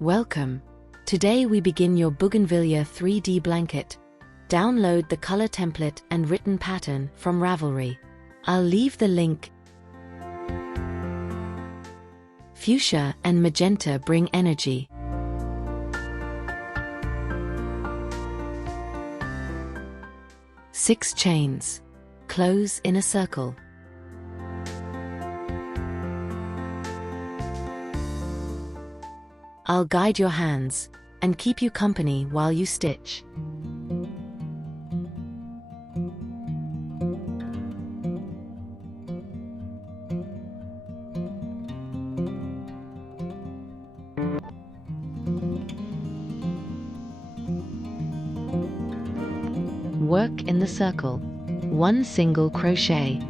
Welcome. Today we begin your Bougainvillea 3D blanket. Download the color template and written pattern from Ravelry. I'll leave the link. Fuchsia and Magenta bring energy. Six chains. Close in a circle. I'll guide your hands and keep you company while you stitch. Work in the circle. 1 single crochet,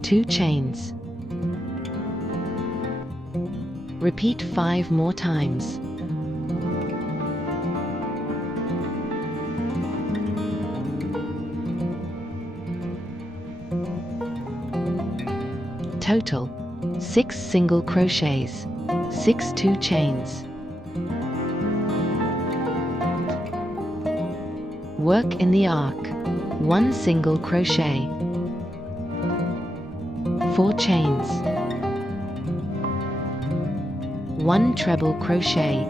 2 chains. Repeat 5 more times. Total 6 single crochets, 6 2 chains. Work in the arc. 1 single crochet, 4 chains. 1 treble crochet,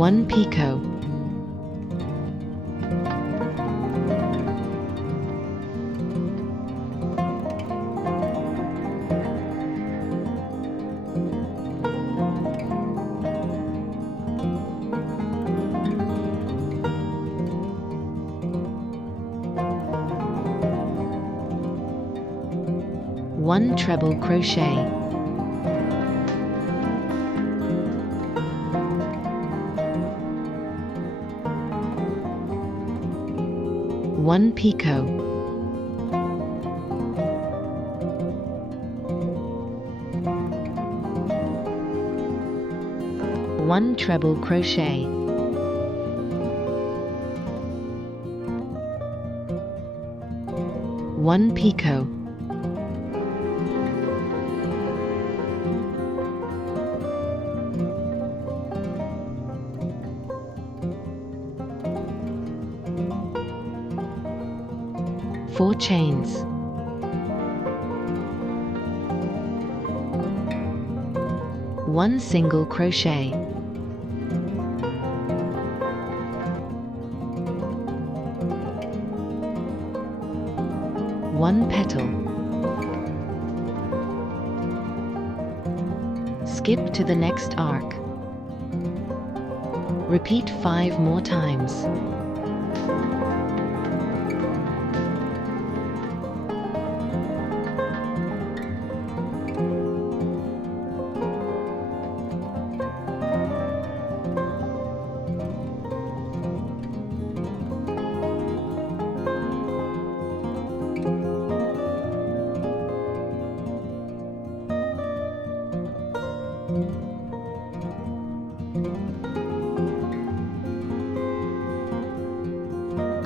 1 picot, 1 treble crochet, 1 picot, 1 treble crochet, 1 picot, 4 chains. 1 single crochet. 1 petal. Skip to the next arc. Repeat 5 more times.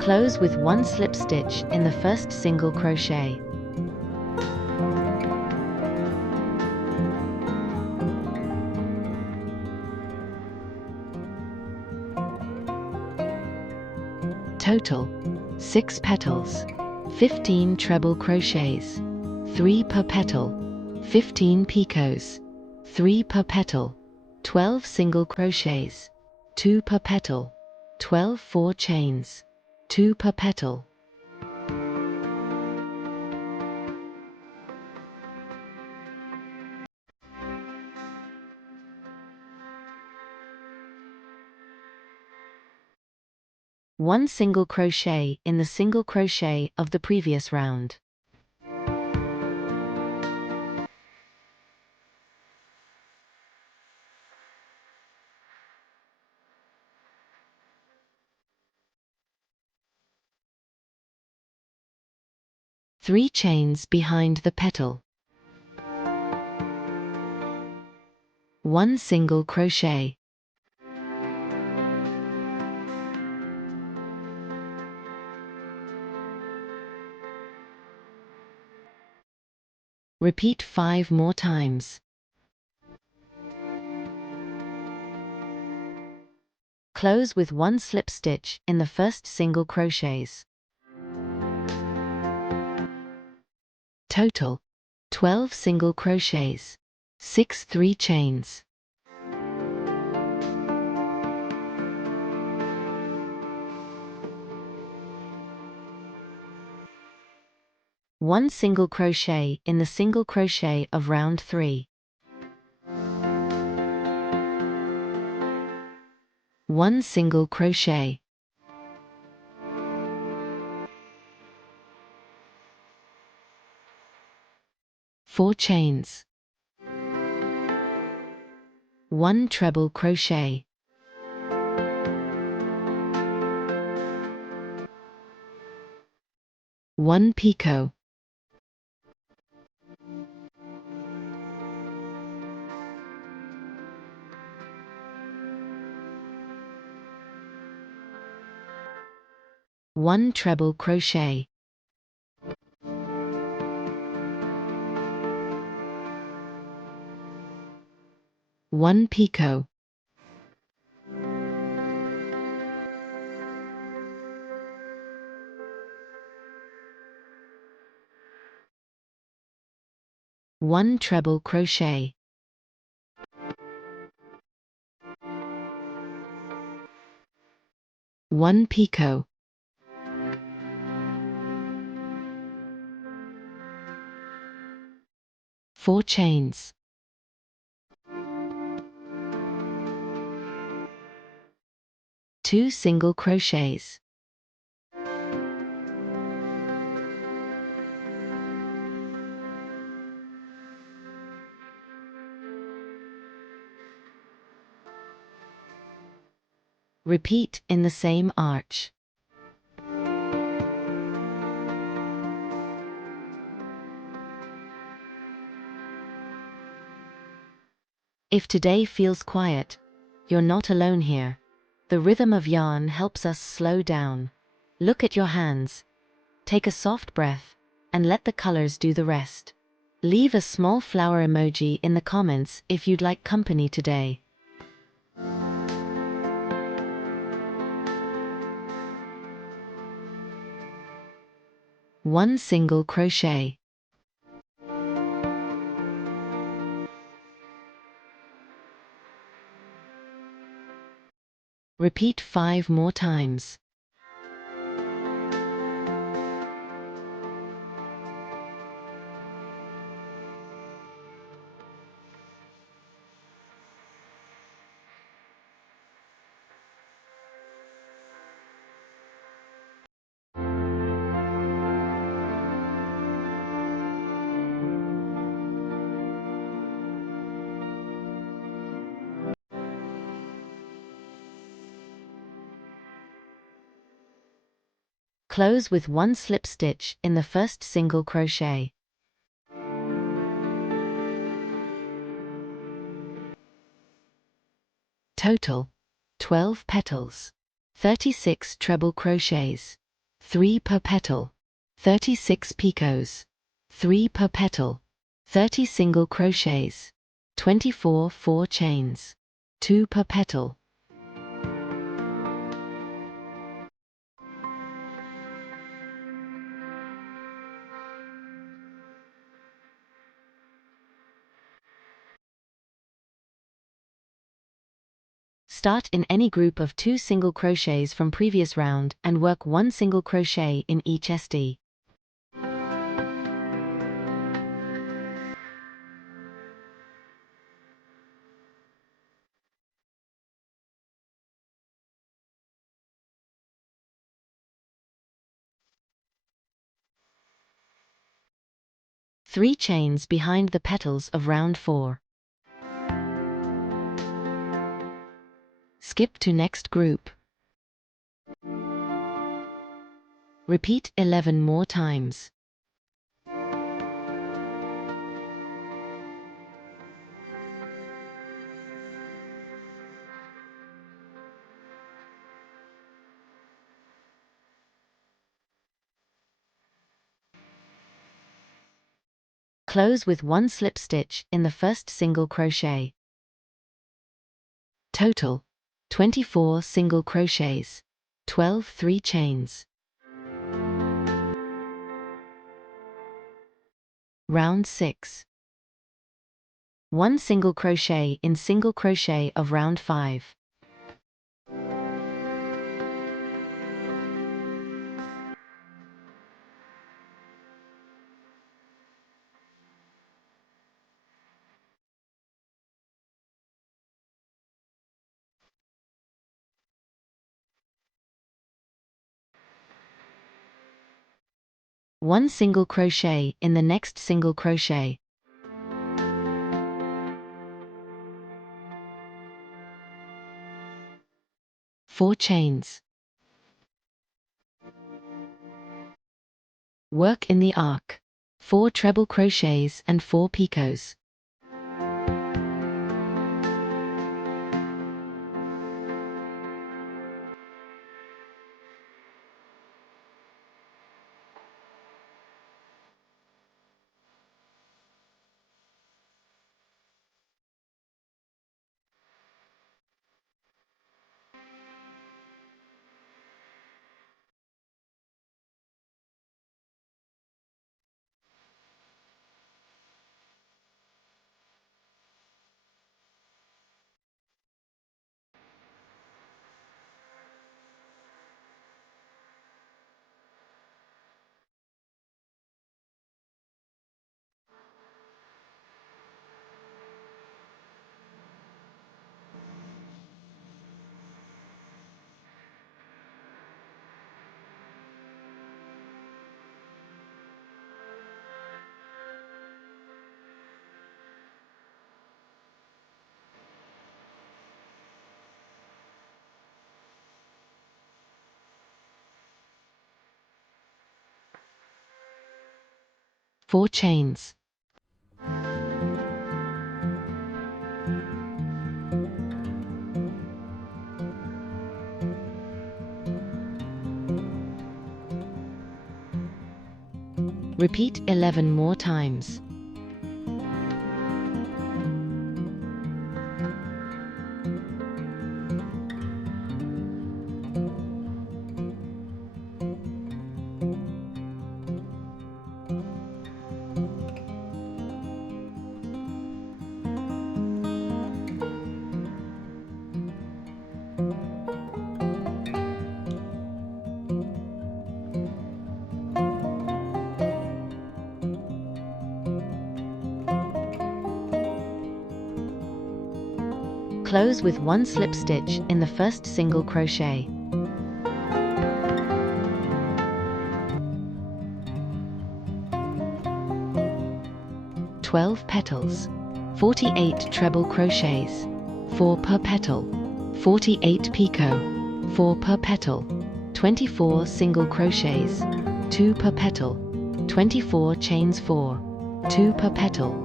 Close with 1 slip stitch in the first single crochet. Total 6 petals, 15 treble crochets, 3 per petal, 15 picots, 3 per petal, 12 single crochets, 2 per petal, 12 4 chains, 2 per petal. One single crochet in the single crochet of the previous round. Three chains behind the petal. 1 single crochet. Repeat 5 more times. Close with 1 slip stitch in the first single crochets. Total 12 single crochets, 6 3 chains. One single crochet in the single crochet of round 3. 1 single crochet. 4 chains. 1 treble crochet. 1 picot. 1 treble crochet. 1 picot. 1 treble crochet. 1 picot. 4 chains. 2 single crochets. Repeat in the same arch. If today feels quiet, you're not alone here. The rhythm of yarn helps us slow down. Look at your hands. Take a soft breath, and let the colors do the rest. Leave a small flower emoji in the comments if you'd like company today. One single crochet. Repeat 5 more times. Close with 1 slip stitch in the first single crochet. Total 12 petals, 36 treble crochets, 3 per petal, 36 picots, 3 per petal, 30 single crochets, 24 4 chains, 2 per petal. Start in any group of 2 single crochets from previous round and work 1 single crochet in each SD. Three chains behind the petals of round 4. Skip to next group. Repeat 11 more times. Close with 1 slip stitch in the first single crochet. Total 24 single crochets, 12 3 chains. Round 6. 1 single crochet in single crochet of round 5. One single crochet in the next single crochet. Four chains. Work in the arc. 4 treble crochets and 4 picots. Four chains. Repeat 11 more times. Close with 1 slip stitch in the first single crochet. "12 petals, 48 treble crochets, 4 per petal, 48 picot, 4 per petal, 24 single crochets, 2 per petal, 24 chains 4, 2 per petal."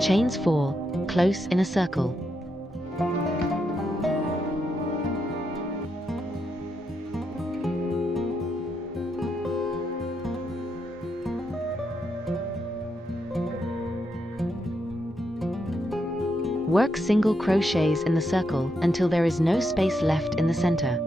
Chains 4, close in a circle. Work single crochets in the circle until there is no space left in the center.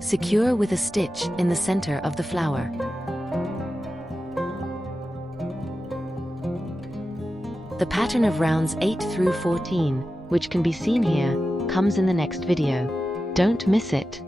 Secure with a stitch in the center of the flower. The pattern of rounds 8 through 14, which can be seen here, comes in the next video. Don't miss it.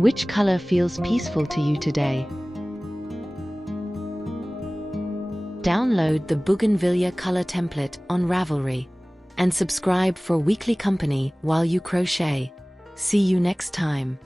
Which color feels peaceful to you today? Download the Bougainvillea color template on Ravelry and subscribe for weekly company while you crochet. See you next time.